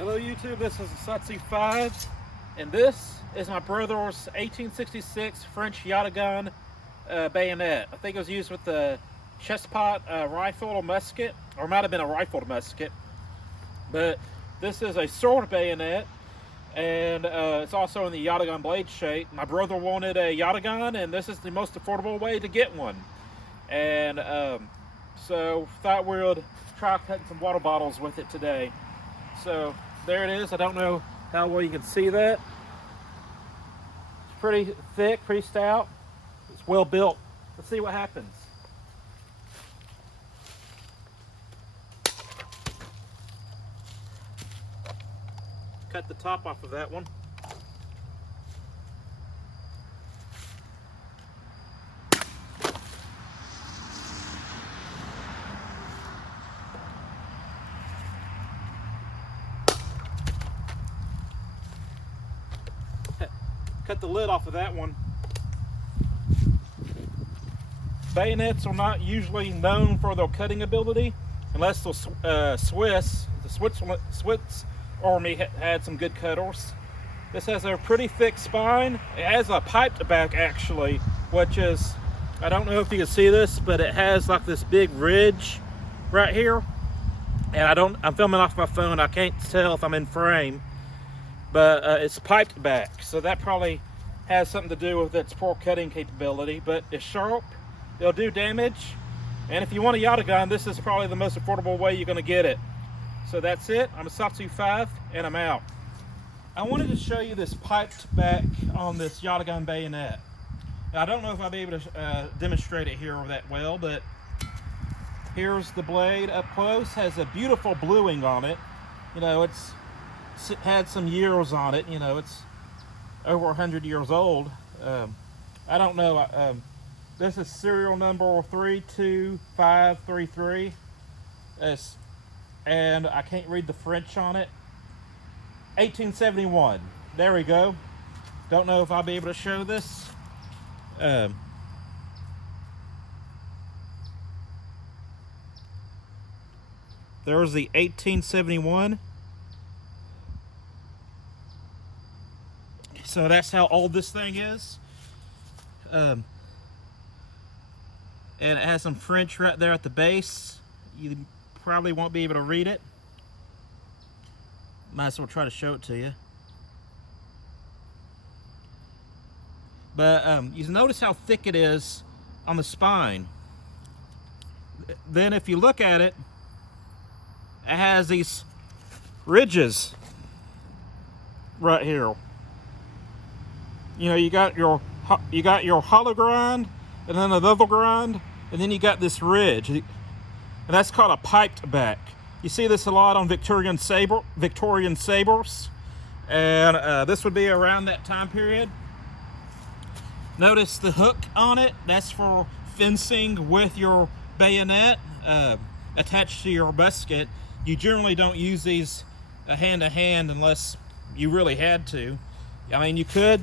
Hello YouTube, this is a Satsu 5, and this is my brother's 1866 French yataghan bayonet. I think it was used with the chest pot rifle or musket, or it might have been a rifled musket. But this is a sword bayonet, and it's also in the yataghan blade shape. My brother wanted a yataghan, and this is the most affordable way to get one. And so thought we would try cutting some water bottles with it today. So there it is. I don't know how well you can see that. It's pretty thick, pretty stout. It's well built. Let's see what happens. Cut the top off of that one. Cut the lid off of that one. Bayonets are not usually known for their cutting ability, unless the Swiss Army had some good cutters. This has a pretty thick spine. It has a piped back actually, which is, I don't know if you can see this, but it has like this big ridge right here. And I'm filming off my phone. I can't tell if I'm in frame. But it's piped back, so that probably has something to do with its poor cutting capability. But it's sharp, it'll do damage, and if you want a yataghan, this is probably the most affordable way you're going to get it. So that's it. I'm a Satsu 5, and I'm out. I wanted to show you this piped back on this yataghan bayonet. Now, I don't know if I'll be able to demonstrate it here that well, but here's the blade up close. Has a beautiful bluing on it. You know, it's had some years on it. You know, it's over 100 years old. I don't know. This is serial number 32533, and I can't read the French on it. 1871. There we go. Don't know if I'll be able to show this. There's the 1871. So that's how old this thing is. And it has some French right there at the base. You probably won't be able to read it. Might as well try to show it to you. But you notice how thick it is on the spine. Then if you look at it, it has these ridges right here. You know, you got your hollow grind, and then another grind, and then you got this ridge, and that's called a piped back. You see this a lot on Victorian sabers, and this would be around that time period. Notice the hook on it. That's for fencing with your bayonet attached to your musket. You generally don't use these hand to hand unless you really had to. I mean, you could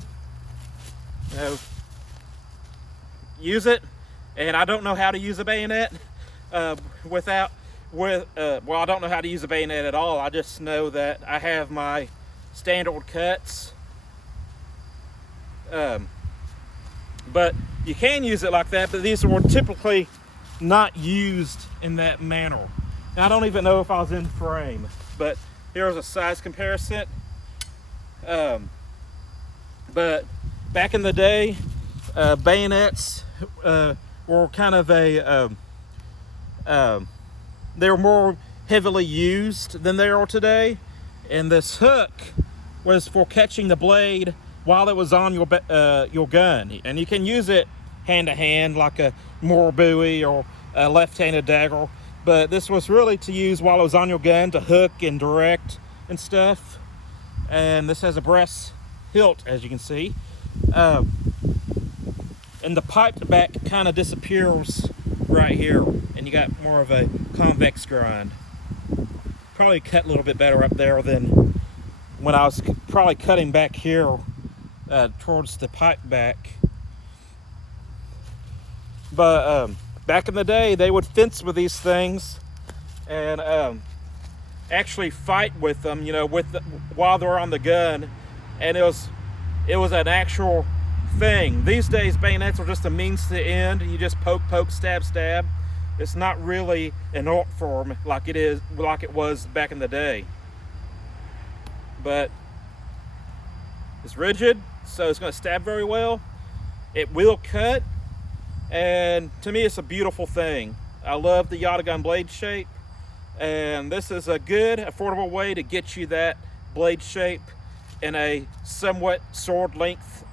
use it, and I don't know how to use a bayonet well, I don't know how to use a bayonet at all. I just know that I have my standard cuts, but you can use it like that, but these were typically not used in that manner. Now, I don't even know if I was in frame, but here's a size comparison. But back in the day, bayonets were kind of they were more heavily used than they are today. And this hook was for catching the blade while it was on your gun. And you can use it hand to hand like a more buoy or a left-handed dagger. But this was really to use while it was on your gun to hook and direct and stuff. And this has a brass hilt, as you can see. And the piped back kind of disappears right here, and you got more of a convex grind. Probably cut a little bit better up there than when I was probably cutting back here towards the pipe back. But back in the day, they would fence with these things, and actually fight with them, you know, while they're on the gun, and it was an actual thing. These days, bayonets are just a means to the end. You just poke, stab. It's not really an art form like it was back in the day. But it's rigid, so it's going to stab very well. It will cut, and to me, it's a beautiful thing. I love the yataghan blade shape, and this is a good, affordable way to get you that blade shape in a somewhat sword length.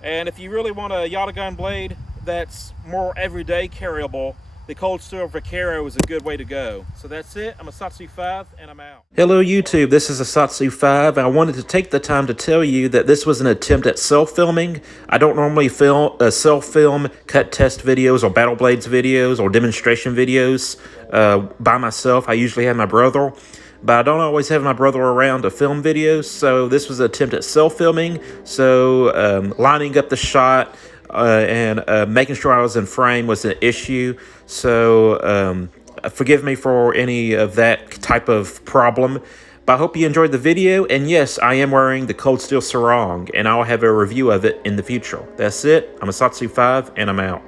And if you really want a yataghan blade that's more everyday carryable, the Cold Steel Vaquero is a good way to go. So that's it. I'm a Satsu 5, and I'm out. Hello YouTube, this is a Satsu 5. I wanted to take the time to tell you that this was an attempt at self-filming. I don't normally self-film cut test videos or Battle Blades videos or demonstration videos by myself. I usually have my brother, but I don't always have my brother around to film videos, so this was an attempt at self-filming. So lining up the shot and making sure I was in frame was an issue. So forgive me for any of that type of problem, but I hope you enjoyed the video. And yes, I am wearing the Cold Steel Sarong, and I'll have a review of it in the future. That's it. I'm a Satsu 5, and I'm out.